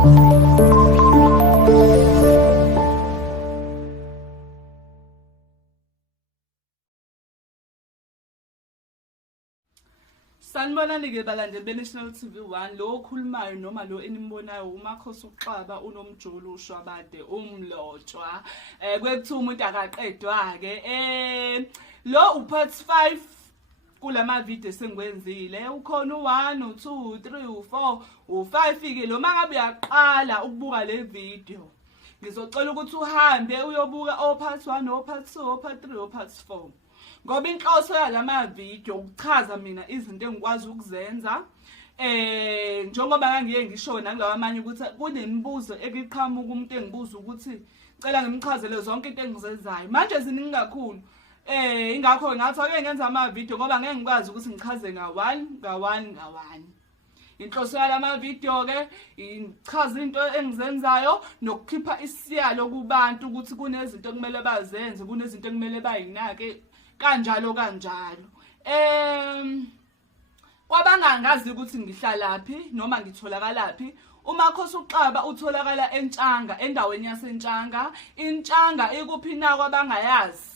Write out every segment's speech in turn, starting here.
Sanibonani-ke balandeli be-National TV1, lo okhulumayo noma lo enimbonayo uMakhosi uXaba uNomjulu uShwabade umlotshwa. Kwekuthiwa umuntu akaqedwa-ke. Lo upart 5 kulama video sengiwenzile. Ukhona u1, u2, u3, u4, u5-ke. Lo mangabe uyaqala ukubuka le video, ngizocela ukuthi uhambe uyobuka opart 1, opart 2, opart 3, opart 4. Ngoba inhloso yalama video ukuchaza mina izinto engikwazi ukuzenza. Njengoba ngiye ngisho nakulawa amanye ukuthi kunemibuzo ebiqhamuka umuntu engibuza ukuthi cela ngimchazele zonke into engizenzayo. Manje ziningi kakhulu. Ingakho ngathi ake ngenza ama video ngoba ngeke ngikwazi ukuthi ngichaze nga1. Inhloso yalama video ke ichaza into engizenzayo nokukhipha isiyalo kubantu ukuthi kunezinto kumele bazenze, kunezinto kumele bayinake kanjalo. Kwabangangazi ukuthi ngihlalaphi noma ngitholakalaphi. uMakhosi uXaba utholakala eNtshanga, endaweni yaseNtshanga. INtshanga ikuphi na kwabangayazi?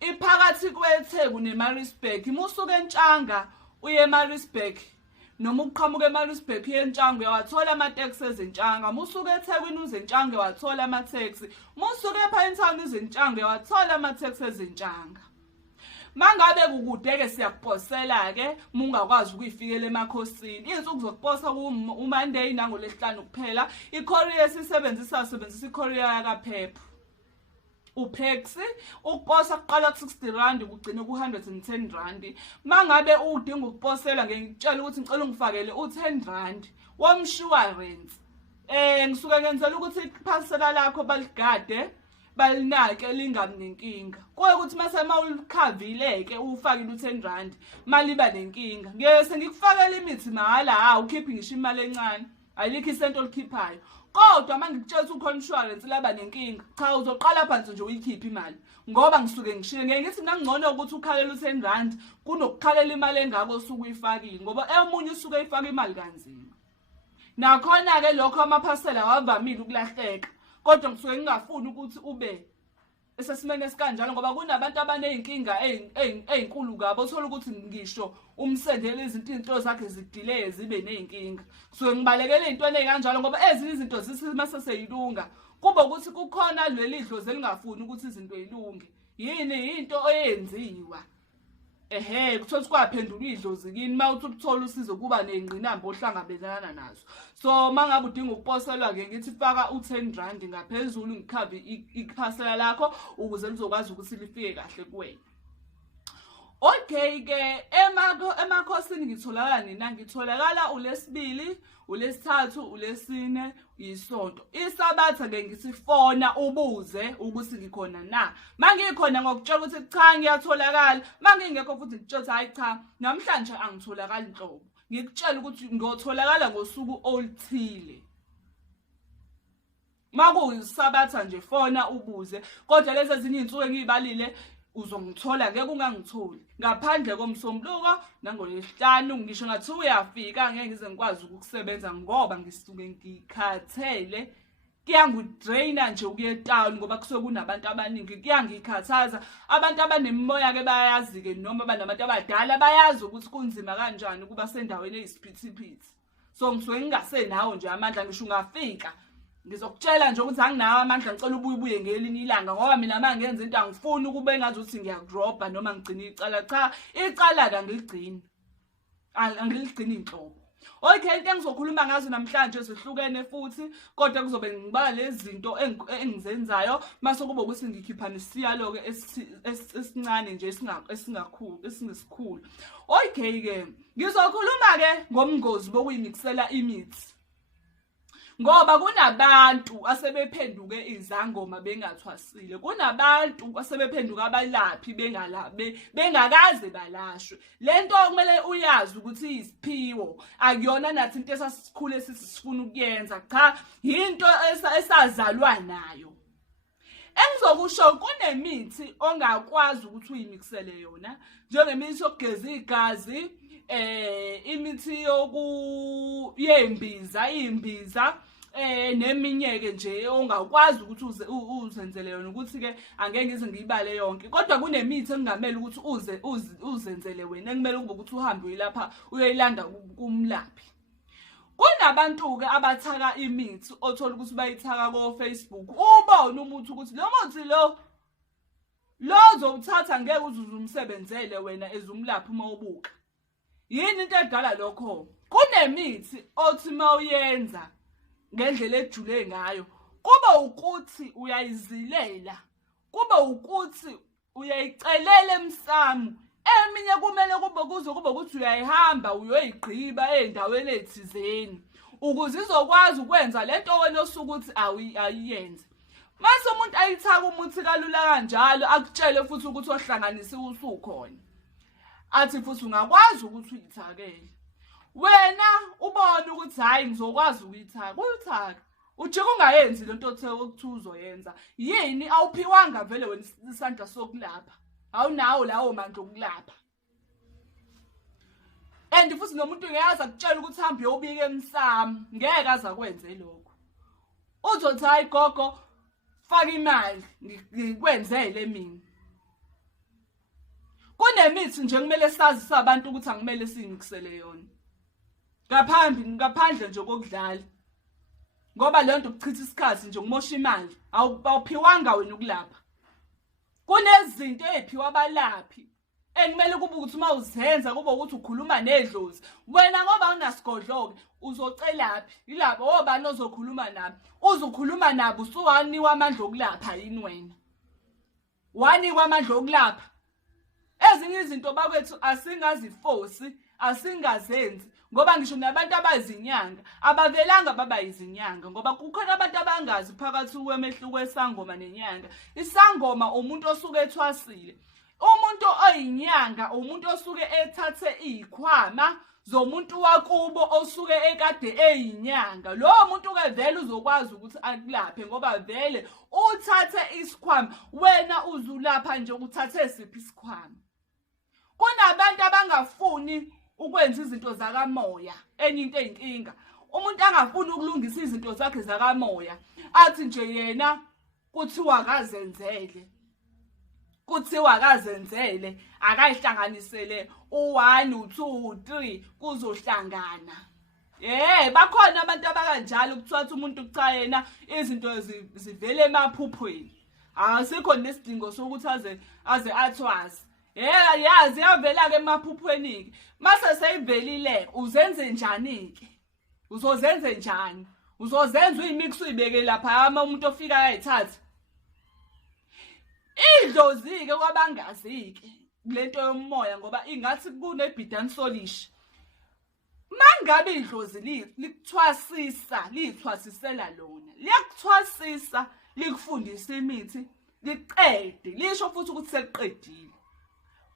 Iphakathi kweTheku neMaritzburg. Musuke eNtshanga uye eMaritzburg noma uqhamuka eMaritzburg uye eNtshanga uyawathola ama-taxi eNtshanga. Musuke eThekwini uze eNtshanga uyawathola ama-taxi. Musuke ePinetown uze eNtshanga uyawathola ama-taxi eNtshanga. Mangabe kukude-ke siyakuposela ke mungakwazi ukuyifikela eMakhosini. Izinsuku zokuposa uMonday nangoLwesihlanu kuphela. I-courier sisebenzisa i-courier yakaPep. uPaxi ukuposa kuqala ku60 R kugcina ku110 R. Mangabe udinga ukuposela ngikutshela ukuthi ngicela ungifakele u10 R womshwarensi. Ngisuke ngenzela ukuthi iphasela lakho baligade balinake lingabi nenkinga. Ukuthi mase mawulikhavileke ufakile u10 R mali iba nenkinga. Ngeke ngikufakela imithi mahala ukhiphi ngisho imali encane. Alikho isento olikhiphayo. Kodwa mangikutshela ukhona insurance laba nenkinga, cha uzoqala phansi nje uyikhiphe imali. Ngoba ngisuke ngishilo ngeke ngithi ngangcono ukuthi ukhalela u10 R kunokukhalela imali engako osuku uyifakile ngoba emunye usuke uyifaka imali kanzima. Nakhona ke lokho amaphasela awavamile ukulahleka. Kodwa ngisuke ngingafuni ukuthi ube esesimene esikanjalo ngoba kunabantu abaneyinkinga ezinkulu kabo othola ukuthi ngisho umsendele izinto zakhe zidelay zibe nezinkinga. So ngibalekele izintweni ezikanjalo ngoba ezinye izinto mase seyilunga kuba ukuthi kukhona leli dlozi elingafuni ukuthi izinto ezilunge. Yini into oyenziwa? Kuthola kwaphendula idlozi kini mawuthi ukuthola usizo kuba nezingqinamba ohlangabezana nazo. So mangabe udinga ukuposelwa ke ngithi faka u10 R ngaphezulu ngikhave iphasela lakho ukuze lizokwazi ukuthi lifike kahle kuwena. Okay ke eMakhosini ngitholakala nina, ngitholakala uLesibili, uLesithathu, uLesine, iSonto. ISabatha ke ngithi fona ubuze ukuthi ngikhona na. Mangikhona ngokutshela ukuthi cha ngiyatholakala, mangingekho futhi ngitshela hayi cha namhlanje angitholakala inhlobo. Ngikutshela ukuthi ngiyotholakala ngosuku oluthile. Makuyisabatha nje fona ubuze, kodwa lezi ezinye izinsuku engibalile uzongithola ngeke ungangitholi ngaphandle komsombuluko nangoLwesihlanu. Ngisho ngathi uyafika ngeke ngize ngikwazi ukusebenza ngoba ngisuke ngikhathele. Kuyangidraina nje ukuya etown ngoba kusuke kunabantu abaningi, kuyangikhathaza. Abantu abanemimoya ke bayazi ke noma banabantu abadala bayazi ukuthi kunzima kanjani ukuba sendaweni eyisiphithiphithi. So ngisuke ngingasenawo nje amandla, ngisho ungafika ngizokutshela nje ukuthi anginawo amandla ngicela ubuye ngelinye ilanga ngoba mina mangenza into angifuni ukube engazi ukuthi ngiyadropa noma ngigcina icala. Cha, icala la ngiligcina, angiligcini inhlobo. Okay, into engizokhuluma ngazo namhlanje zihlukene futhi kodwa kuzobe ngibala lezi zinto engizenzayo mase kuba ukuthi ngikhipha nesiyalo ke esincane nje esingesikhulu. Okay ke ngizokhuluma ke ngomngozi bokuyimixela imithi. Ngoba kunabantu asebephenduke izangoma bengathwasile. Kunabantu asebephenduka abalaphi bengakaze balashwe. Lento kumele uyazi ukuthi isiphiwo akuyona nathi into esasikhule sisifuna ukuyenza. Cha, into esazalwa nayo. Engizokusho kunemithi ongakwazi ukuthi uyimixele yona, njengemithi yokugeza igazi, imithi yembiza, neminye ke nje ongakwazi ukuthi uzenzele yona ukuthi ke angeke ngize ngiyibale yonke. Kodwa kunemithi engamele ukuthi uzenzele wena, ekumele kube ukuthi uhambe uyilapha uyoyilanda kumlaphi. Kunabantu ke abathaka imithi othola ukuthi bayithaka ko Facebook. Ubone umuthi ukuthi lo muthi lo uzowuthatha ngeke uzumsebenzele wena ezumlaphi uma ubuka. Yini into edala lokho? Kunemithi othi mawuyenza ngendlela ejule ngayo kuba ukuthi uyayizilela, kuba ukuthi uyayicelela emsamo. Eminye kumele kube ukuthi uyayihamba uyoyigqiba endaweni ethizeni ukuze izokwazi ukwenza lento wena osuku ukuthi ayiyenze. Mase umuntu ayithaka umuthi kalula kanjalo akutshele futhi ukuthi ohlanganisiwe usukhona. Athi futhi ungakwazi ukuthi uyithakele. Wena ubone ukuthi hayi ngizokwazi ukuyithaka. Uyithaka. Ujike ungayenzi lento othe ukuthi uzoyenza. Yini awuphiwanga vele wena isandla sokulapha. Awunawo lawo manje okulapha. And futhi nomuntu ngeyazi akutshela ukuthi hambe uyobika emsamo, ngeke aza kwenze lokho. Uzothi hayi gogo faka imali ngikwenzele mina. Kunemithi nje kumele sazi sabantu ukuthi angimele sinikisele yona. Ngaphandle nje kokudlala. Ngoba le nto ukuchitha isikhathi nje ngimosha imali, awuphiwanga wena ukulapha. Kunezinto eziphiwa abalaphi ekumele kube ukuthi uma uzenza kube ukuthi ukhuluma nedlozi. Wena ngoba unasigodloke uzocelaphi? Yilapho obani ozokhuluma nabo? Uzokhuluma nabo usuwaniwa amandla okulapha yini wena? Waniwa amandla okulapha. Ezinye izinto bakwethu asingazifosi, asingazenzi ngoba ngisho nabantu abazinyanga abavelanga baba izinyanga ngoba kukhona abantu abangazi phakathi kwemehluko esangoma nenyanga. Isangoma umuntu osuke ethwasile. Umuntu oyinyanga umuntu osuke ethathe izikhwama zomuntu wakubo osuke ekade eyinyanga. Lo muntu ke vele uzokwazi ukuthi akulaphe ngoba vele uthathe isikhwama, wena uzulapha nje ukuthathe siphi isikhwama. Kunabantu abangafuni ukwenza izinto zakamoya, enye into eyinkinga. Umuntu angafuni ukulungisa izinto zakhe zakamoya, athi nje yena kuthiwa akazenzele, akayihlanganisele u1 u2 u3 kuzohlangana. Bakhona abantu abakanjalo kuthiwa umuntu cha yena izinto zivele emaphuphweni. Asikho nesidingo sokuthi aze athwase. Yazi yavela ke emaphuphweni ke. Mase seyivelile uzenze njani ke? Uzozenze njani? Uzozenza uyimix uyibeke lapha umuntu ofika ayithatha. Idlozi ke kwabangazi ke lento yomoya ngoba ingathi kunebhidani solish. Mangabe idlozi likuthwasisa, lithwasisela lona. Liyakuthwasisa, likufundisa imithi, liqede, lisho futhi ukuthi seliqedile.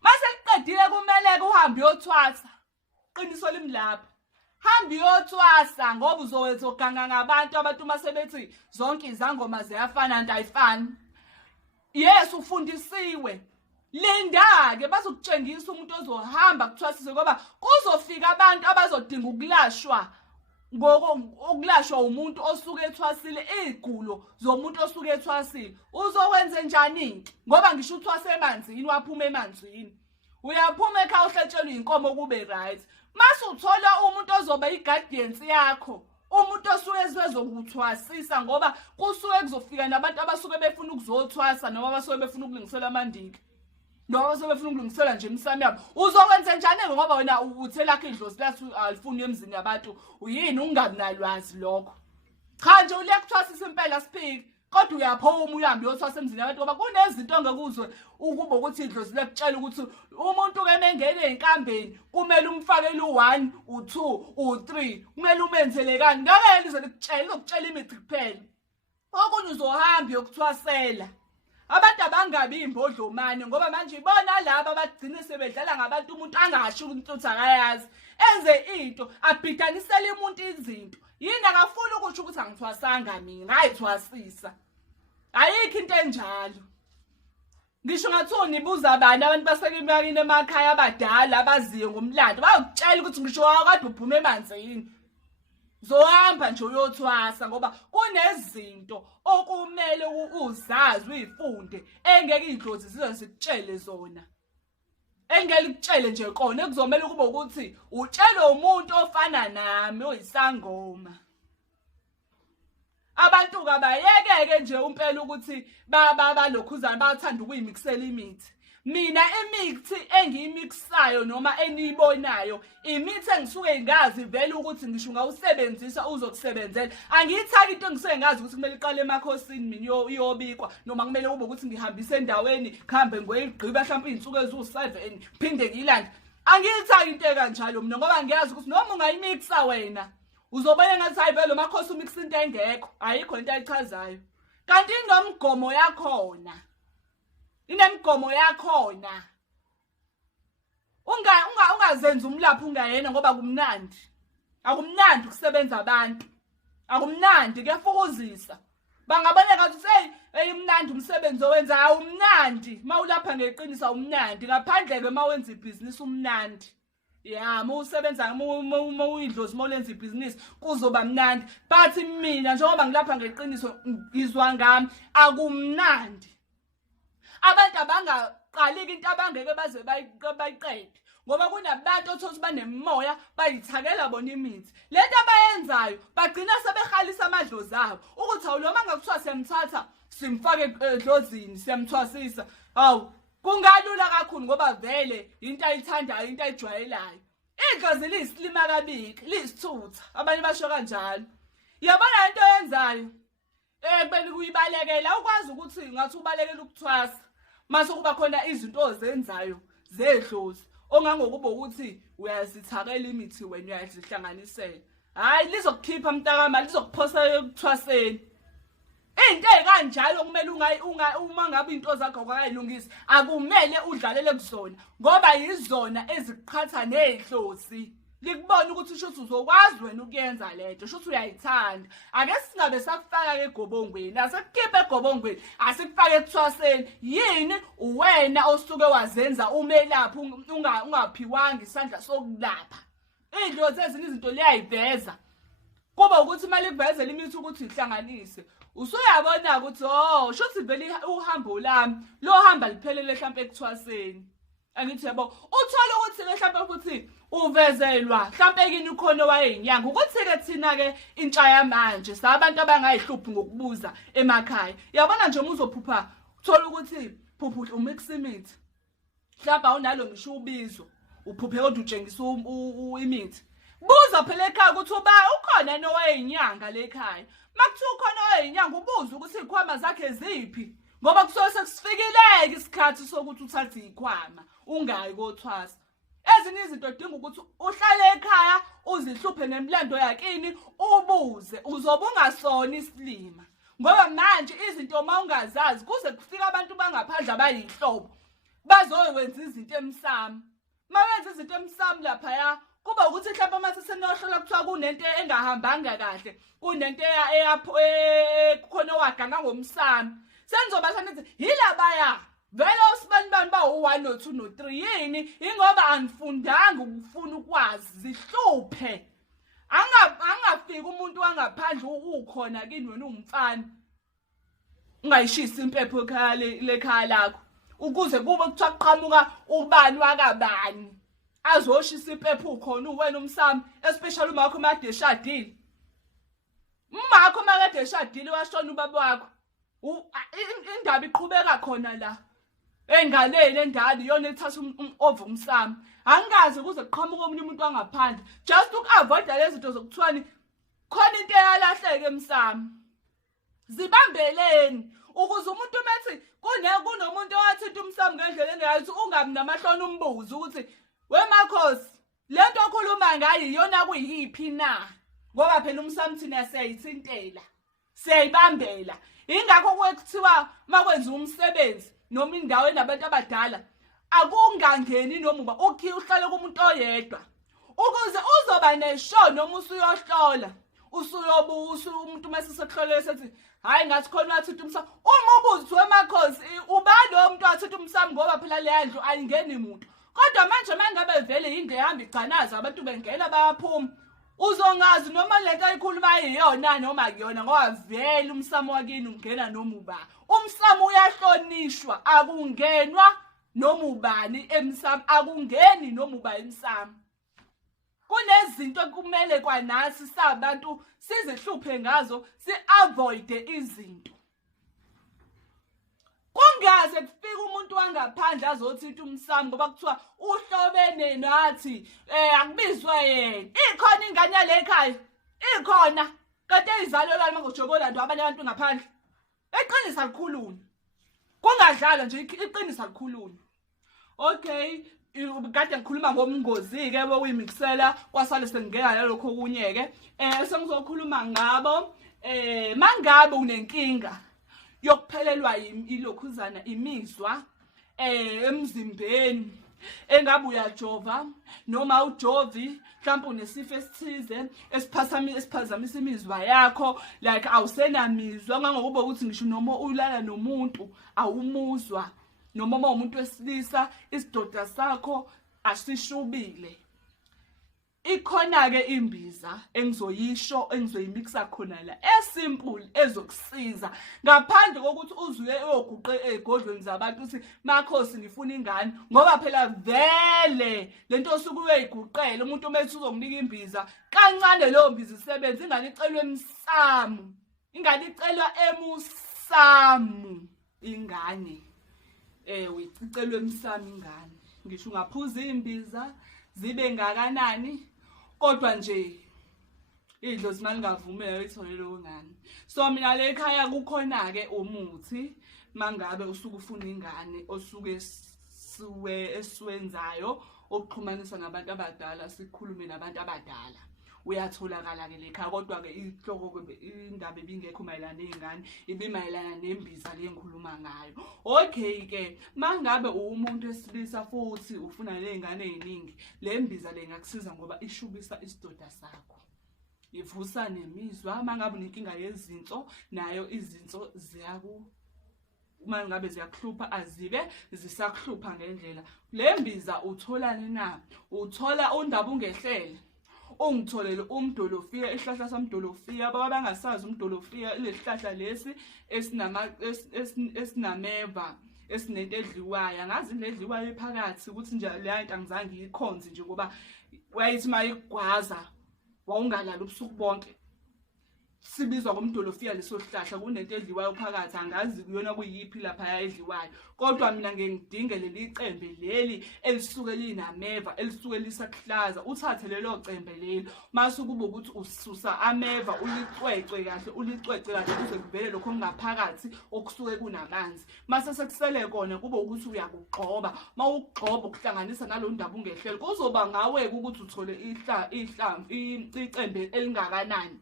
Mase liqedile kumele uhambe uyothwasa. Qiniso limlapha. Hambe uyothwasa ngoba uzoganga ngabantu mase bethi zonke izangoma ziyafana kanti ayifani. Yes ufundisiwe. Linda ke bazokutshengisa umuntu ozohamba kuthwasise ngoba kuzofika abantu abazodinga ukulashwa ukulashwa umuntu osuke ethwasile izigulo zomuntu osuke ethwasile. Uzokwenza njani ngoba ngisho uthwase emanzini waphuma emanzini. Uyaphuma ekhaya uhletshelwe inkomo kube right. Mase uthola umuntu ozoba iguardians yakho. Umuntu osuke ezokuthwasisa ngoba kusuke kuzofika nabantu abasuke befuna ukuzothwasa noma abasuke befuna ukulungisela amandiki. Noma abasuke befuna ukulungisela nje imsamo yabo. Uzokwenza njani ngoba wena uthelakho idlozi lathi alifuni emzini yabantu. Uyini ungabi nalwazi lokho? Cha nje ulekuthwasisa impela siphiki. Kodwa uyaphuma uhambe uyothwasa emzini yabantu ngoba kunezinto ongekuzwe ukuba ukuthi idlozi lekutshela ukuthi umuntu ke mengene ezinkambeni kumele umfakele u1 u2 u3 kumele umenzele kani ngeke lize likutshela imithi kuphela. Okunye uzohamba yokuthwasela. Abantu abangabi imbodlomane ngoba manje ibona laba abagcina sebedlala ngabantu umuntu angasho ukuthi akayazi. Enze into abhidanisele umuntu izinto. Yini akafuni ukuthi angithwasanga mina, ngayithwasisa. Ayikho into enjalo. Ngisho ngathiwa nibuza abantu baseke emakini emakhaya abadala abaziyo ngomlando bayakutshela ukuthi ngisho akade uphume emanzini. zohamba nje uyothwasa ngoba kunezinto okumele uzazi uyifunde engeke idlozi zize zikutshele zona. Engeke likutshele nje kona ekuzomela kube ukuthi utshele umuntu ofana nami oyisangoma. Abantu kabayekeke nje impela ukuthi balokhuzana bathanda ukuyimixela imithi. Mina imithi engiyimixayo noma eniyibonayo imithi engisuke ngazi vele ukuthi ngisho ngawusebenzisa uzokusebenzela. Angiyithaki into engisuke ngazi ukuthi kumele iqale emakhosini mina iyobikwa noma kumele kube ukuthi ngihambise endaweni khambe ngoyigqiba mhlawumbe izinsuku ezu7 phinde ngiyilande. Angiyithaki into ekanjalo mina ngoba ngiyazi ukuthi noma ungayimixa wena uzobona ngathi hayi vele makhosi umixa into engekho ayikho into ayichazayo. Kanti inomgomo yakhona. Inemigomo yakhona. Ungazenza umlaphi ungayena ngoba kumnandi. Akumnandi ukusebenza abantu. Akumnandi kuyafukuzisa. Bangabona ngathi umnandi umsebenzi owenza awumnandi. Mawulapha ngeqiniso awumnandi ngaphandle ke mawenza ibhizinisi umnandi. Ya, mawusebenza mawuyidlozi mawulenza ibhizinisi kuzoba mnandi. But mina njengoba ngilapha ngeqiniso ngizwa ngami akumnandi. Abantu abangaqaliki into abangeke baze bayiqede ngoba kunabantu othothi banemoya bayithakela bona imithi. Lento abayenzayo bagcina sebehalisa amadlozi abo ukuthi awuloma ngakuthiwa siyamthatha simfake edlozini siyamthwasisa. Hawu kungalula kakhulu ngoba vele into ayithandayo into ayijwayelayo. Idlozi liyisilima kabiki lisithutha abanye basho kanjalo. Yabona into oyenzayo kubeni kuyibalekela ukwazi ukuthi ngathi ubalekela ukuthwasa mase kuba khona izinto ozenzayo zedlozi ongangokuba ukuthi uyazithakela imithi wena uyazihlanganisela. Hayi lizokukhipha mntakama lizokuphosa ekuthwaseni. Into ezikanjalo kumele uma ngabe into zakho akayilungisi akumele udlalele kuzona ngoba yizona eziqhatha nedlozi. Likubona ukuthi ushuthi uzokwazi wena ukuyenza lento ushuthi uyayithanda. Ake singabe sakufaka egobongweni asikukhiphe egobongweni asikufake ekuthwaseni. Yini uwena osuke wazenza umelaphi ungaphiwanga isandla sokulapha. Idlozi ezinye izinto liyayiveza kuba ukuthi imali ikuvezela imithi ukuthi ihlanganise. Usuyabona ukuthi shuthi vele uhambo lami lo hamba liphelele mhlawumbe ekuthwaseni. Angithi yabo uthola ukuthi mhlawumbe futhi uvezelwa mhlawumbe kini ukhona wayeyinyanga ukuthi ke thina ke intsha yamanje sabantu abangayihluphi ngokubuza emakhaya. Yabona nje uma uzophupha uthola ukuthi phuphu umixa imithi. Mhlawumbe awunalo ngisho ubizo uphuphe kodwa utshengisa imithi. Buza phela ekhaya ukuthi ukhona nowayeyinyanga lekhaya. Makuthiwa ukhona owayeyinyanga ubuza ukuthi izikhwama zakhe ziphi ngoba kusuke sekusifikileke isikhathi sokuthi uthathe izikhwama ungayi kothwasa. Ezinye izinto idinga ukuthi uhlale ekhaya uzihluphe nemlando yakini ubuze uzobe ungasona isilima ngoba manje izinto mawungazazi kuze kufika abantu bangaphandle abayihlobo bazoyenza izinto emsamo. Mawenza izinto emsamo lapha kuba ukuthi mhlawumbe mase senohlola kuthiwa kunento engahambanga kahle kunento khona waganga ngomsamo senizoba sanithi yilabaya vele osibani bawu1 no2 no3 yini ingoba angifundanga ukufuna ukwazi zihluphe angafika umuntu wangaphandle ukhona kini wena umfana ungayishisa impepho ekhaya lekhaya lakho ukuze kube kuthiwa kuqhamuka ubani wakabani azoshisa impepho ukhona uwena umsamo especially umakho made eshadile. Umakho makade eshadile washona ubaba wakho indaba iqhubeka khona la engaleni endala iyona ethatha over umsamo. Angikaze kuze kuqhamuka omunye umuntu wangaphandle just ukuavoid lezi zinto zokuthiwani khona into eyalahleke emsamo. Zibambeleni ukuze umuntu methi kunomuntu owathinta umsamo ngendlela engayathi ungabi namahloni umbuzo ukuthi wemakhosi lento okhuluma ngayo iyona kuyiphi na ngoba phela umsamo thina siyayithintela siyayibambela. Ingakho kwekuthiwa makwenza umsebenzi noma indawo enabantu abadala akungangeni noma uhlale kumuntu oyedwa ukuze uzoba neshow noma usuyohlola usuyobuza umuntu mase sekuhlole sethi hayi ngathi khona wathinta umsamo. Uma ubuzi wemakhosi ubani lo muntu wathinta umsamo ngoba phela le yandlu ayingeni umuntu kodwa manje mangabe vele ingehamba igcanaza abantu bengena bayaphuma uzongazi noma lento ayikhuluma iyona noma kuyona ngoba vele umsamo wakini ungena noma uba. Umsamo uyahlonishwa, akungenwa noma ubani emsamo, akungeni noma uba emsamo. Kunezinto kumele kwanathi sabantu sizihluphe ngazo, si-avoide izinto. Kungaze kufike umuntu wangaphandle azothinta umsamo ngoba kuthiwa uhlobene nathi, akubizwe yena. Ikhona ingane yale ekhaya, ikhona. Kanti eyizalelwane mangojobola nto abanye abantu ngaphandle. Iqinisa likhuluni. Kungadlalwa nje iqinisa likhuluni. Okay, kade ngikhuluma ngomngozi-ke bokuyimixela kwasale sengingena nalokho okunye-ke. Sengizokhuluma ngabo. Mangabe unenkinga yokuphelelwa ilokhuzana imizwa emzimbeni, engabe uyajova noma ujovi, mhlawumbe unesifo esithize esiphazamisa imizwa yakho, like awusenamizwa, ngangokuba ukuthi ngisho noma ulala nomuntu awumuzwa, noma uma umuntu wesilisa isidoda sakho asishubile. Ikhona-ke imbiza engizoyisho, engizoyimixa khona la, esimple ezokusiza ngaphandle kokuthi uzuye uyoguqe ey'godlweni zabantu uthi Makhosi ngifuna ingane, ngoba phela vele lento osuke uyayiguqela umuntu umethi uzonginika imbiza kancane leyo mbiza isebenza. Ingane icelwe emsamu, ingane icelwa emusamu ingane, icelwe emsamu ingane. Ngisho ungaphuza imbiza zibe ngakanani, kodwa nje idlozi malingavumela ithole leyo ngane. So mina le ekhaya kukhona-ke umuthi mangabe usuke ufuna ingane osuke esiwenzayo okuxhumanisa nabantu abadala, sikhulume nabantu abadala. Uyatholakala-ke le ekhaya, kodwa-ke inhloko indaba ebingekho mayelana ney'ngane, ibimayelana nembiza le engikhuluma ngayo. Okay-ke mangabe uwumuntu wesilisa futhi ufuna ley'ngane ey'ningi, le mbiza le ingakusiza ngoba ishubisa isidoda sakho, ivusa nemizwa. Mangabe unenkinga yezinso, nayo izinso uma ngabe ziyakuhlupha azibe zisakuhlupha ngendlela. Le mbiza utholani na? Uthola undaba ungehlele, ungitholele umdolofiya, isihlahla samdolofiya. Abangasazi umdolofiya ilesihlahla lesi esinameva, esinento edliwayo. Angazi into edliwayo phakathi ukuthi nje le nto angizange ngiyikhonze nje ngoba wayithi mayigwaza wawungalala ubusuku bonke. Sibizwa ngomdolofiya leso sihlahla, kunento edliwayo phakathi, angazi kuyona kuyiphi lapha edliwayo, kodwa mina ngengidinge leli icembe leli elisuke linameva, elisuke lisakuhlaza. Uthathe lelo cembe leli, mase kube ukuthi ususa ameva, ulicwecwe kahle, ulicwece kahle kuze kuvele lokho ngaphakathi okusuke kunamanzi. Mase sekusele kona kube ukuthi uyakugxoba. Mawugxoba ukuhlanganisa nalo ndaba ungehlele, kuzoba ngawe ukuthi uthole icembe elingakanani.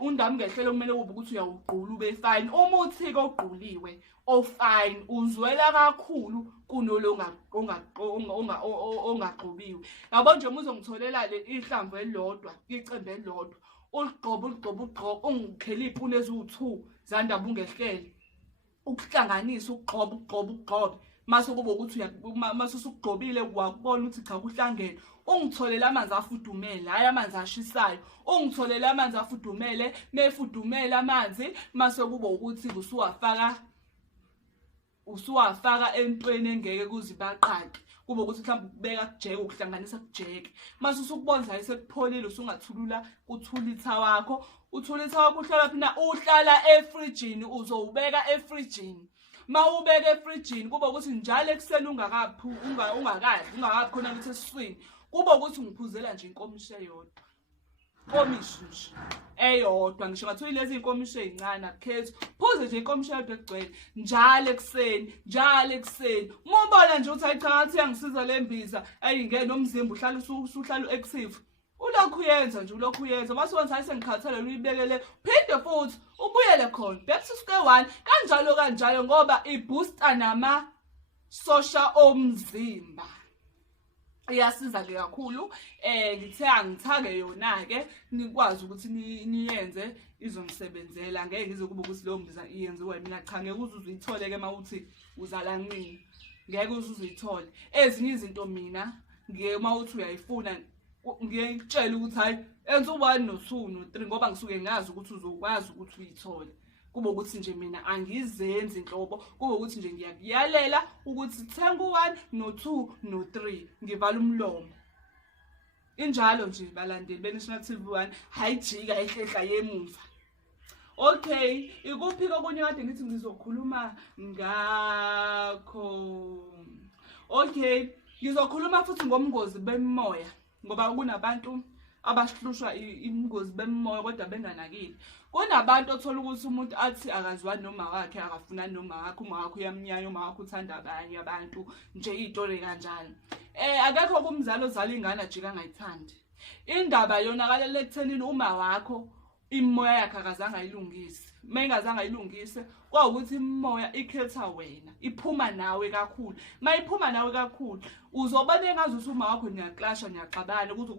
Undaba ungehlele kumele kube ukuthi uyawugqula ube fine. Umuthi-ke ogquliwe ofine uzwela kakhulu kunolo ongagxobiwe. Yabo nje uma uzongitholela le ihlamvu elilodwa, icembe elilodwa, uligxobe ungikhele iy'puni eziwu-2 zandaba ungehlele, ukuhlanganisa, ukugxobe mase kube ukuthi mase usugxobile wakubona ukuthi cha kuhlangene, ungitholele amanzi afudumele, hayi amanzi ashisayo. Ungitholele amanzi afudumele, mefudumele amanzi mase kube ukuthi usuwafaka entweni engeke kuzibaqaqe. Kube ukuthi mhlawumbe ukubeka kujeke, ukuhlanganisa kujeke. Mase usukubonza isekupholile, usungathulula uthulitha wakho. Uthulitha wakho uhlala phina, uhlala efrijini, uzowubeka efrijini. Mawubeka efrijini kube ukuthi njalo ekuseni ungakadli khona ukuthi esiswini, kube ukuthi ngiphuzela nje inkomishi eyodwa, komishi nje eyodwa. Ngisho ngathiwa ilezi inkomishi ey'ncane akukhethi, phuze nje inkomishi eyodwa egcwele njalo ekuseni. Uma ubona nje ukuthi hayi cha ngathi iyangisiza le mbiza, ayingene nomzimba uhlala u-active, ulokhu uyenza mase wenza hayi sengikhathele uyibekele, phinde futhi ubuyele khona back to square one, kanjalo ngoba ibooster namasosha omzimba. Iyasiza-ke kakhulu. Ngithe angithake yona-ke nikwazi ukuthi niyenze, izongisebenzela. Angeke ngize kube ukuthi leyo mbiza iyenziwe mina, cha ngeke uze uyithole-ke uma uthi uzala nqini, ngeke uze uyithole. Ezinye izinto mina uma uthi uyayifuna ngiyekutshela ukuthi hayi enza u1 no2 no3 ngoba ngisuke ngazi ukuthi uzokwazi ukuthi uyithole. Kube ukuthi nje mina angizenzi inhlobo, kube ukuthi nje ngiyakuyalela ukuthi thenga u1 no2 no3 ngivala umlomo. Injalo nje balandeli beNational TV1, hayijika ehlehla yemuva. Okay, ikuphi okunye kade ngithi ngizokhuluma ngakho? Okay, ngizokhuluma futhi ngomngozi bemoya ngoba kunabantu abahlushwa ingozi bemoya kodwa benganakile. Kunabantu othola ukuthi umuntu athi akazwani noma wakhe, akafuna noma wakhe, uma wakhe uyamnyanya, uma wakhe uthanda abanye abantu, nje izitori kanjalo. Akekho kumzali ozala ingane ajika angayithandi. Indaba yonakala ekuthenini uma wakho imoya yakhe akazange ayilungise. Mayingazange ayilungise, kwawukuthi imoya ikhetha wena, iphuma nawe kakhulu. Mayiphuma nawe kakhulu, uzobona engazi ukuthi uma wakho niyaklasha niyaxabana ukuthi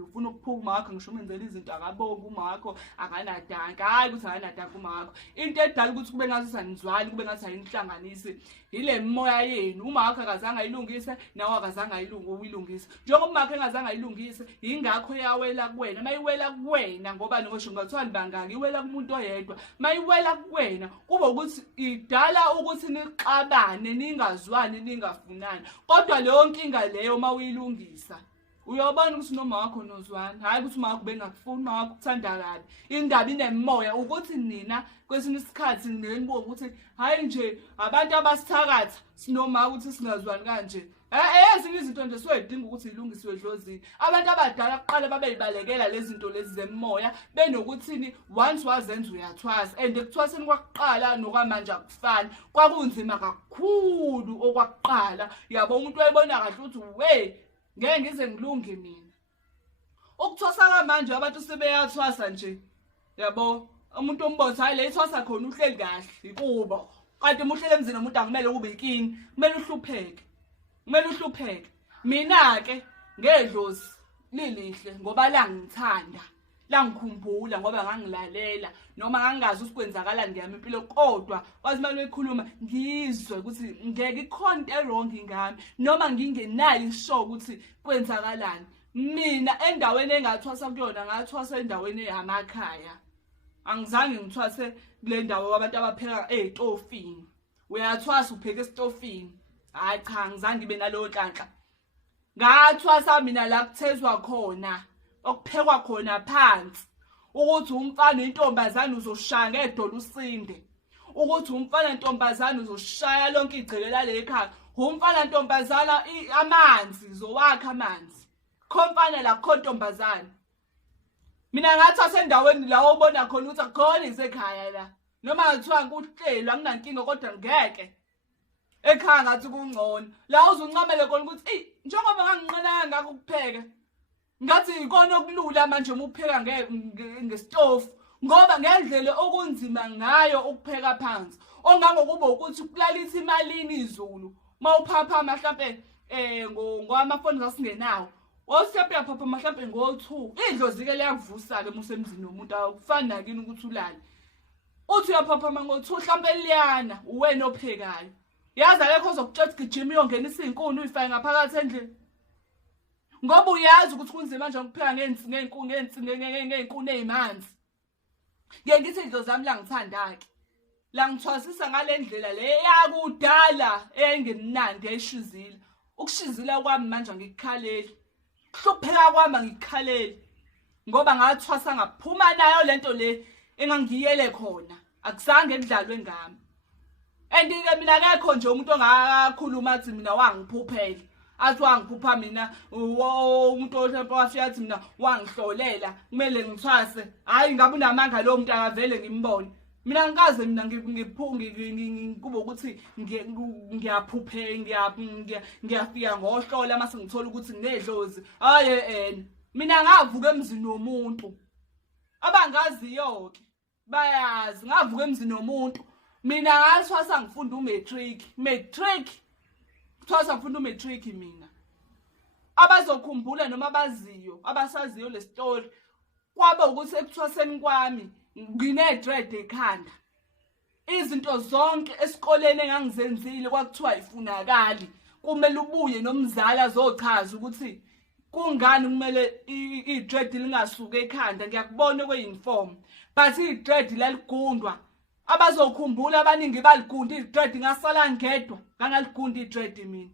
ufuna ukuphuma wakho ngisho umenzela izinto akabonga uma wakho akanadanka. Hayi ukuthi akanadanka uma wakho. Into edala ukuthi kube ngathi sanizwani, kube ngathi ayinihlanganisi, ile moya yenu. Uma wakho akazange ayilungise, nawe akazange uyilungise. Njengoba uma wakho engazange ayilungise, ingakho yawela kuwena. Mayiwela kuwena ngoba ngisho ngathiwa libangaki iwela kumuntu oyedwa. Mayiwela kuwena kube ukuthi idala ukuthi nixabane, ningazwani, ningafunani. Kodwa leyo nkinga leyo mawuyilungisa, uyobona ukuthi noma wakho nozwana. Hayi ukuthi uma wakho bengakufuni, uma wakho ukuthanda kabi. Indaba inemoya ukuthi nina kwesinye isikhathi nenibuka ukuthi hayi nje abantu abasithakatha sinoma ukuthi singazwani kanje. Ezinye izinto nje soyidinga ukuthi ilungisiwe edlozini. Abantu abadala kuqala babeyibalekela lezi zinto lezi zemoya, benokuthini once wazenza uyathwasa. And ekuthwaseni kwakuqala nokwamanje akufani. Kwakunzima kakhulu okwakuqala. Yabo umuntu wayibona kahle ukuthi we ngeke ngize ngilunge mina. Ukuthwasa kamanje abantu sebeyathwasa nje. Yabo umuntu ombotha hayi le ithwasa khona uhleli kahle ikubo. Kanti umuhlele emzini umuntu angimele kube inkini, kumele uhlupheke. Kumele uhlupheke. Mina ke ngedlozi lilihle ngoba la ngithanda, la ngikhumbula ngoba ngangilalela noma ngangazi usikwenzakala ngiyami impilo, kodwa wazi manje ekhuluma ngizwe ukuthi ngeke ikhonto wrong ngami noma ngingenayo isho ukuthi kwenzakalani. Mina endaweni engathwasa kuyona ngathwasa endaweni yamakhaya. Angizange ngithwase kule ndawo abantu abapheka ezitofini. Uyathwasa upheka esitofini. Hayi cha, ngizange ibe nalowo nhlanhla. Ngathwasa mina la kuthezwa khona, okuphekwa khona phansi. Ukuthi umfana intombazana uzoshaya ngedolo usinde. Ukuthi umfana intombazana uzoshaya lonke igcekela le ekhaya. Umfana intombazana amanzi zowakha amanzi. Khomfana la khontombazana. Mina ngathwasa endaweni la ubona khona ukuthi akukhona isekhaya la. Noma ngathiwa kuhlelwa anginankinga kodwa ngeke. Ekhaya ngathi kungcono. La uzuncamele khona ukuthi njengoba nganginqinanga ngakho ukupheka. Ngathi ikona okulula manje uma upheka ngesitofu ngoba ngendlela okunzima ngayo ukupheka phansi. Ongangokuba ukuthi kulalisa imalini izulu. Mawuphaphama mhlambe ngwamafoni zasingenawo. Wawusepe yaphaphama mhlambe ngo2. Idlozi ke liyakuvusa ke musemzini nomuntu awufani nakini ukuthi ulale. Uthi uyaphaphama ngo2 mhlambe liyana uwena ophekayo. Yazi akekho ozokutshela gijima uyongenisa izinkuni uyifake ngaphakathi endlini. Ngoba uyazi ukuthi kunzima nje ukupheka ngeinkuni ezimanzi. Ngeke ngithi idlo zami la ngithanda ke. La ngithwasisa ngale ndlela le yakudala engemnandi eyishizile. Ukushizila kwami manje ngikukhaleli. Kuhlupheka kwami ngikukhaleli. Ngoba ngathwasa ngaphuma nayo lento le engangiyele khona. Akuzange kudlalwe ngami. Andike mina akekho nje umuntu ongakhuluma athi mina wangiphuphela. Athi wangiphupha mina umuntu ohlempha wafika athi mina wangihlolela kumele ngithwase. Hayi ngabe unamanga lo muntu akavele ngimbone. Mina ngikaze mina kube ukuthi ngiyaphuphe ngiyafika ngohlola mase ngithola ukuthi nginedlozi. Hayi mina ngavuka emzini womuntu. Abangaziyo ke bayazi ngavuka emzini womuntu. Mina ngathwasa ngifunda umatric. Thwasa ngifunda umatric mina. Abazokhumbula noma abasaziyo le story kwaba ukuthi ekuthwaseni kwami nginedread ekhanda. Izinto zonke esikoleni engangizenzile kwakuthiwa ifunakali. Kumele ubuye nomzali azochaza ukuthi kungani kumele i-dread lingasuke ekhanda ngiyakubona kwe-uniform but i-dread laligundwa abazokhumbula abaningi baligunda i-dread ngasala ngedwa ngangaligunda i-dread mina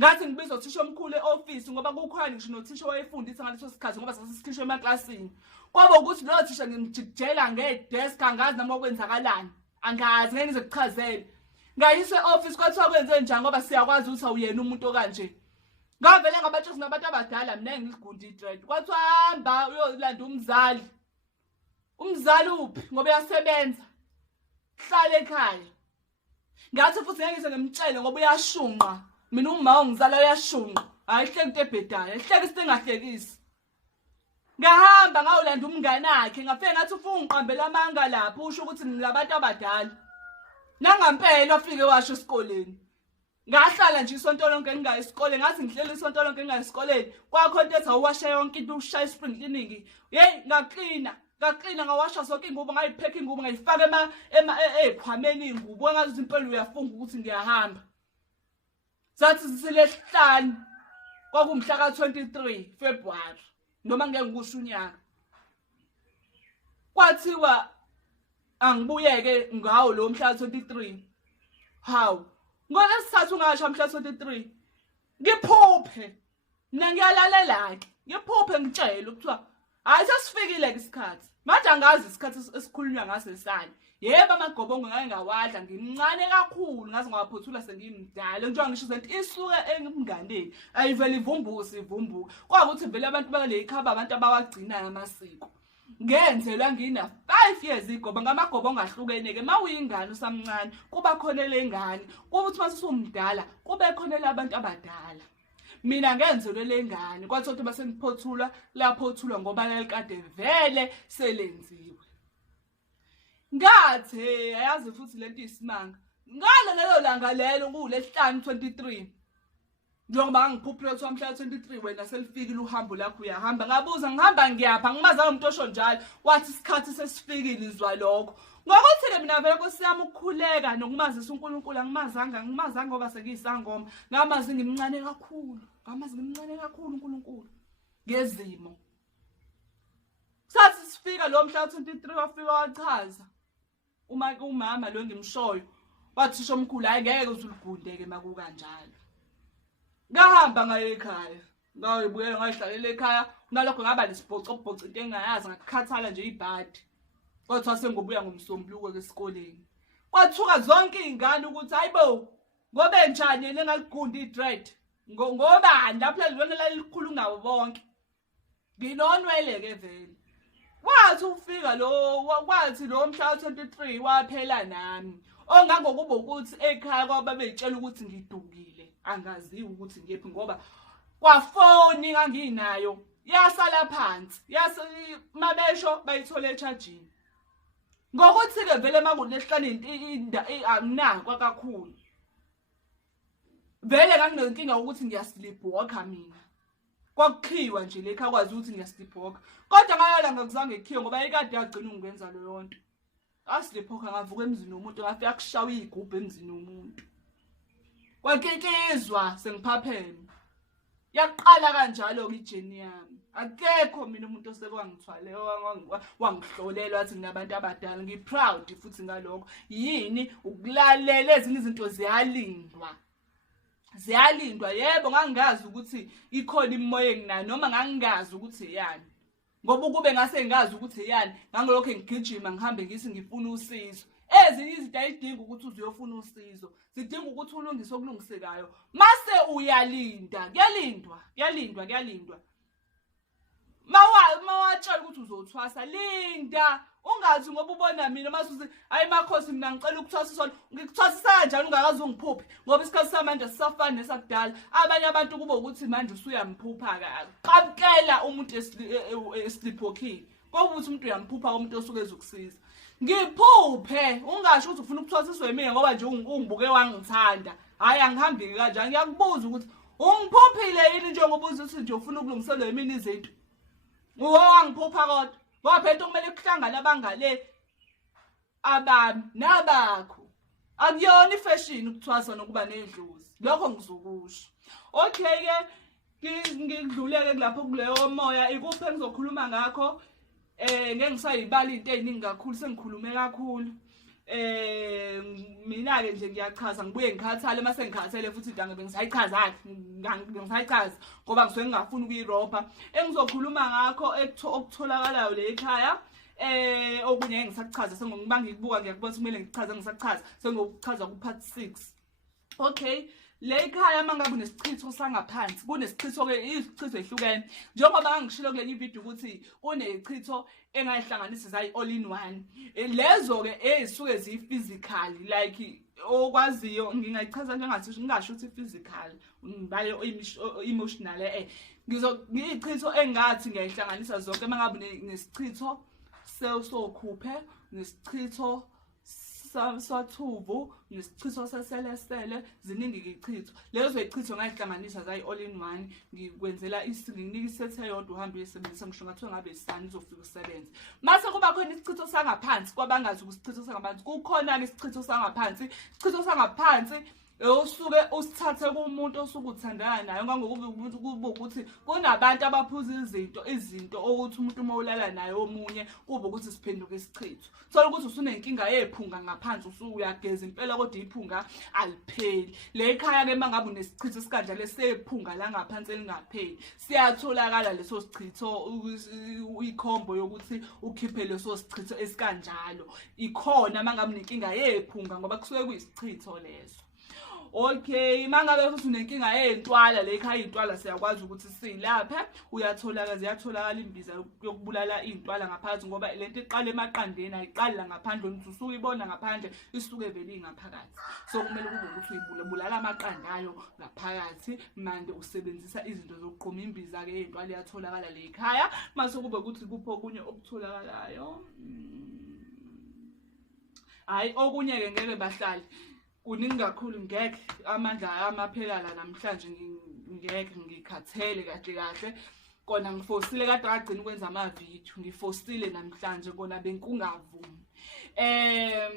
ngathi ngibizwa uthisha omkhulu e-office ngoba kukhona ngisho nothisha wayefundisa ngaleso sikhathi ngoba sasikhishwe emaklasini kwaba ukuthi lo thisha ngimjikijela ngedesk angazi noma okwenzakalani angazi ngeke ngize kuchazele ngayise e-office kwathiwa kwenze njani ngoba siyakwazi ukuthi awuyena umuntu okanje ngavele ngabatshela nabantu abadala mina ngiligundi i-dread kwathiwa hamba uyolanda umzali uphi ngoba uyasebenza hlala ekhaya ngathi futhi ngeke ngize ngimtshele ngoba uyashunqa mina uma ongizala uyashunqa ayihleki into ebhedayo ehleki into engahlekisi ngahamba ngawulanda umngane wakhe ngafike ngathi ufuna ngiqambela amanga lapho usho ukuthi ngilabantu abadala nangampela wafike washo esikoleni ngahlala nje isonto lonke ngingayi esikoleni ngathi ngihleli isonto lonke ngingayi esikoleni kwakhona into ethi awuwashe yonke into ushaya ispring cleaning hey ngaklina ngawasha zonke ingubo ngayipheka ingubo ngayifaka ekhwameni ingubo engazi impela uyafunga ukuthi ngiyahamba sathi silesihlanu kwakumhla ka-23 February noma ngeke ngikusho unyaka kwathiwa angibuyeke ngawo lo mhla ka-23 hawu ngolesithathu ungasho mhla ka-23 ngiphuphe mina ngiyalalela-ke ngiphuphe ngitshele ukuthiwa hayi sesifikile-ke isikhathi manje angazi isikhathi esikhulunywa ngaso esani yebo amagobongo ngake ngawadla ngimncane kakhulu ngaze ngawaphothula sengimdala njengoba ngisho ukuthi isuke emnganeni ayivele ivumbuka kwakuthi vele abantu bakale ikhaba abantu abawagcinayo amasiko ngenzelwa ngina 5 years igoba ngamagobongo ahlukene-ke ma uyingane usamncane kuba khona lengane kuba uthi masisumdala kube khona labantu abadala mina ngenzelwe lengane kwathi ukuthi base ngiphothula laphothulwa ngoba lalikade vele selenziwe ngathi ayazi futhi lento isimanga ngalo lelo langa lelo kulesihlanu 23 njengoba ngiphuphule ukuthi mhla 23 wena selifikile uhambo lakho uyahamba ngabuza ngihamba ngiyapha ngimazana umuntu osho njalo wathi isikhathi sesifikile izwa lokho ngokuthi-ke mina vele kusiyami ukukhuleka nokumazisa uNkulunkulu angimazanga ngoba sengiyisangoma ngamazi ngimncane kakhulu uNkulunkulu ngezimo sathi sifika lo mhla 23 wafika wachaza umama lo ngimshoyo wathisha omkhulu hayi ngeke uzulugundeke makukanjalo ngahamba ngaye ekhaya ngayibuyela ngayihlalela ekhaya nalokho ngaba nesibhocobhoco into engayazi ngakukhathala nje ibhadi kwathiwa sengobuya ngomsombuluko esikoleni kwathuka zonke izingane ukuthi hayibo ngobe njani yena engaligunda i-dread ngobani lapho lona lalikhulu ngabo bonke nginonwele-ke vele wathi ufika kwathi lo mhla 23 waphela nami ongangokuba ukuthi ekhaya kwababeyitshela ukuthi ngidukile angaziwi ukuthi ngiyephi ngoba kwafoni nganginayo yasala phansi mabesho bayithola echajini ngokuthi-ke vele makulesihlanu anginakwa kakhulu vele nganginenkinga ukuthi ngiyasleepwalker mina kwakukhiwa nje lekha kwazi ukuthi ngiyasleepwalker kodwa ngayala ngakuzange kukhiwe ngoba ikade yagcina ungenza leyo nto asleepwalker ngavuka emzini womuntu ngafika kushawa igubhu emzini womuntu kwakikizwa sengiphapheme yaqala kanjalo-ke ijeni yami akekho mina umuntu osekwangithwale wangihlolela wathi nginabantu abadala ngiproud futhi ngalokho yini ukulalela ezinye izinto ziyalindwa yebo ngangingazi ukuthi ikhona imimoya enginayo noma ngangingazi ukuthi yani ngoba ukube ngase ngazi ukuthi yani ngangilokho ngigijima ngihambe ngisi ngifuna usizo ezinye izinto ayidingi ukuthi uzuyofuna usizo zidinga ukuthi ulungise okulungisekayo mase uyalinda kuyalindwa mawatshela ukuthi uzothwasa linda ungathi ngoba ubona mina masuthi hayi makhosi mina ngicela ukuthwasiswa ngikuthwasisa kanjani ungakazi ungiphuphi ngoba isikhathi samanje sisafana nesakudala abanye abantu kube ukuthi manje usuyamphupha qabukela umuntu esleepwalking ngoba ukuthi umuntu uyamphupha umuntu osuke ezokusiza ngiphuphe ungasho ukuthi ufuna ukuthwasiswa yimina ngoba nje ungibuke wangithanda hayi angihambi kanjani ngiyakubuza ukuthi ungiphuphile yini njengoba uthi nje ufuna ukulungiselwa yimina izinto wangiphupha kodwa ngoba phela kumele kuhlangane abangale abami nabakho akuyona ifashion ukuthwasa nokuba nedlozi lokho ngizokusho okay-ke ngidluleke lapho kuleyo moya ikuphi engizokhuluma ngakho ngeke ngisayibala into eziningi kakhulu sengikhulume kakhulu mina ke nje ngiyachaza ngibuye ngikhathale mase ngikhathele futhi idange bengisayichaza ngisayichaza ngoba ngisuke ngingafuni ukuyirobha engizokhuluma ngakho okutholakalayo le ekhaya okunye ngisachaza sengokuba ngikubuka ngiyakubona kumele ngichaze ngisachaza sengokuchaza ku part 6 okay le ekhaya mangabe unesichitho sangaphansi kunesichitho ke izichitho ehlukene njengoba ngishilo kule video ukuthi kunesichitho engayihlanganisa zayi all in one lezo ke ezisuke zi physical like okwaziyo ngingayichaza njengathi ngingasho ukuthi physical ngibale emotional ngiyichitho engathi ngiyihlanganisa zonke mangabe nesichitho sokhuphe nesichitho sathubu nesichitho saselesele ziningi ichitho lezo ichitho ngayihlanganisa zayi all in one ngikwenzela nginika isethe eyodwa uhambe uyisebenzisa ngisho ngathiwa ngabe isani izofika usebenza mase kuba khona isichitho sangaphansi kwabangazi ukusichitho sangaphansi kukhona ke isichitho sangaphansi usuke usithathe kumuntu osuke uthandana naye ngangokuba umuntu kuba ukuthi kunabantu abaphuza izinto ukuthi umuntu uma ulala naye omunye kuba ukuthi siphenduke isichitho thola ukuthi usunenkinga yephunga ngaphansi usuyageza impela kodwa iphunga alipheli le ekhaya ke mangabe unesichitho sikanjalo sephunga la ngaphansi elingapheli siyatholakala leso sichitho ikhombo yokuthi ukhiphe leso sichitho esikanjalo ikhona mangabe unenkinga yephunga ngoba kusuke kuyisichitho leso. Okay mangabe futhi unenkinga yezintwala le ekhaya izintwala siyakwazi ukuthi silaphe ziyatholakala imbiza yokubulala izintwala ngaphansi ngoba lento iqala emaqandeni ayiqali la ngaphandle ukuthi usuyibona ngaphandle isuke vele ingaphakathi so kumele kube ukuthi uyibulala amaqanda ayo ngaphakathi manje usebenzisa izinto zokuqhuma imbiza ke izintwala iyatholakala le ekhaya mase kube ukuthi kupho okunye okutholakalayo hayi okunye ke ngeke bahlali kuningi kakhulu ngeke amandla amaphekala namhlanje ngeke ngikhathele kahle kona ngifosile kade agcina ukwenza ama video ngifosile namhlanje kona benkungavumi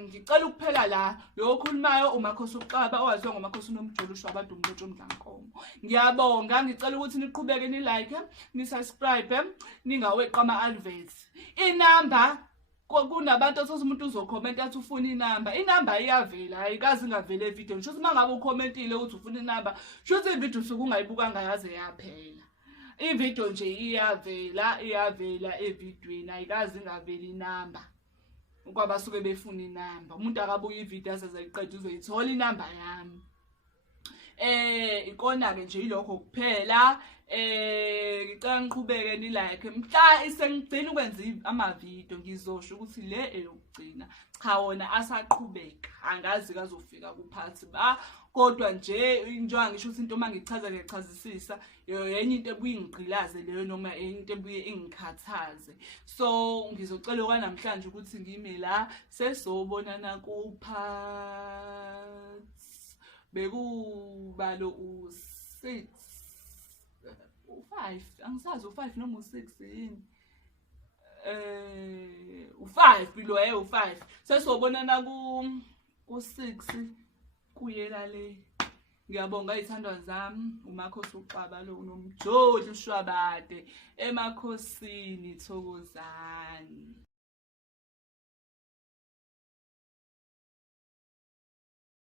ngicela ukuphela la lo khulumayo uMakhosi uXaba owaziwa ngoMakhosi uNomjolo usho abantu umuntu omdlankomo ngiyabonga ngicela ukuthi niqhubeke ni like ni subscribe ningaweqa ama adverts inamba kunabantu othoza umuntu uzokhomenta athi ufuna inamba iyavela ayikazi ingavela evideo ngisho ukuthi mangabe ukhomentile uthi ufuna inamba sho ukuthi ivideo suku ungayibukanga yaze yaphela ivideo nje iyavela evidweni ayikazi ingavela inamba ngoba suke befuna inamba umuntu akabuka ivideo azayiqeda uzoyithola inamba yami ikona ke nje ilokho kuphela ngicela ngiqhubeke ni like mhla isengigcina ukwenza ama video ngizosho ukuthi le eyokugcina cha wona asaqhubeka angazi kazofika kuphathi kodwa nje njengoba ngisho ukuthi into mangichaza ngiyachazisisa yenye into ebuye ingigqilaze leyo noma into ebuye ingikhathaze so ngizocela kwanamhlanje ukuthi ngime la sesobonana kuphathi bekubalo u6 u5 angisazi u5 noma u6 yini u5 bilo u5 sesobonana ku6 kuyela le ngiyabonga izithandwa zami uMakhosi uXaba lo uNomjolo uShwabade emakhosini thokozani.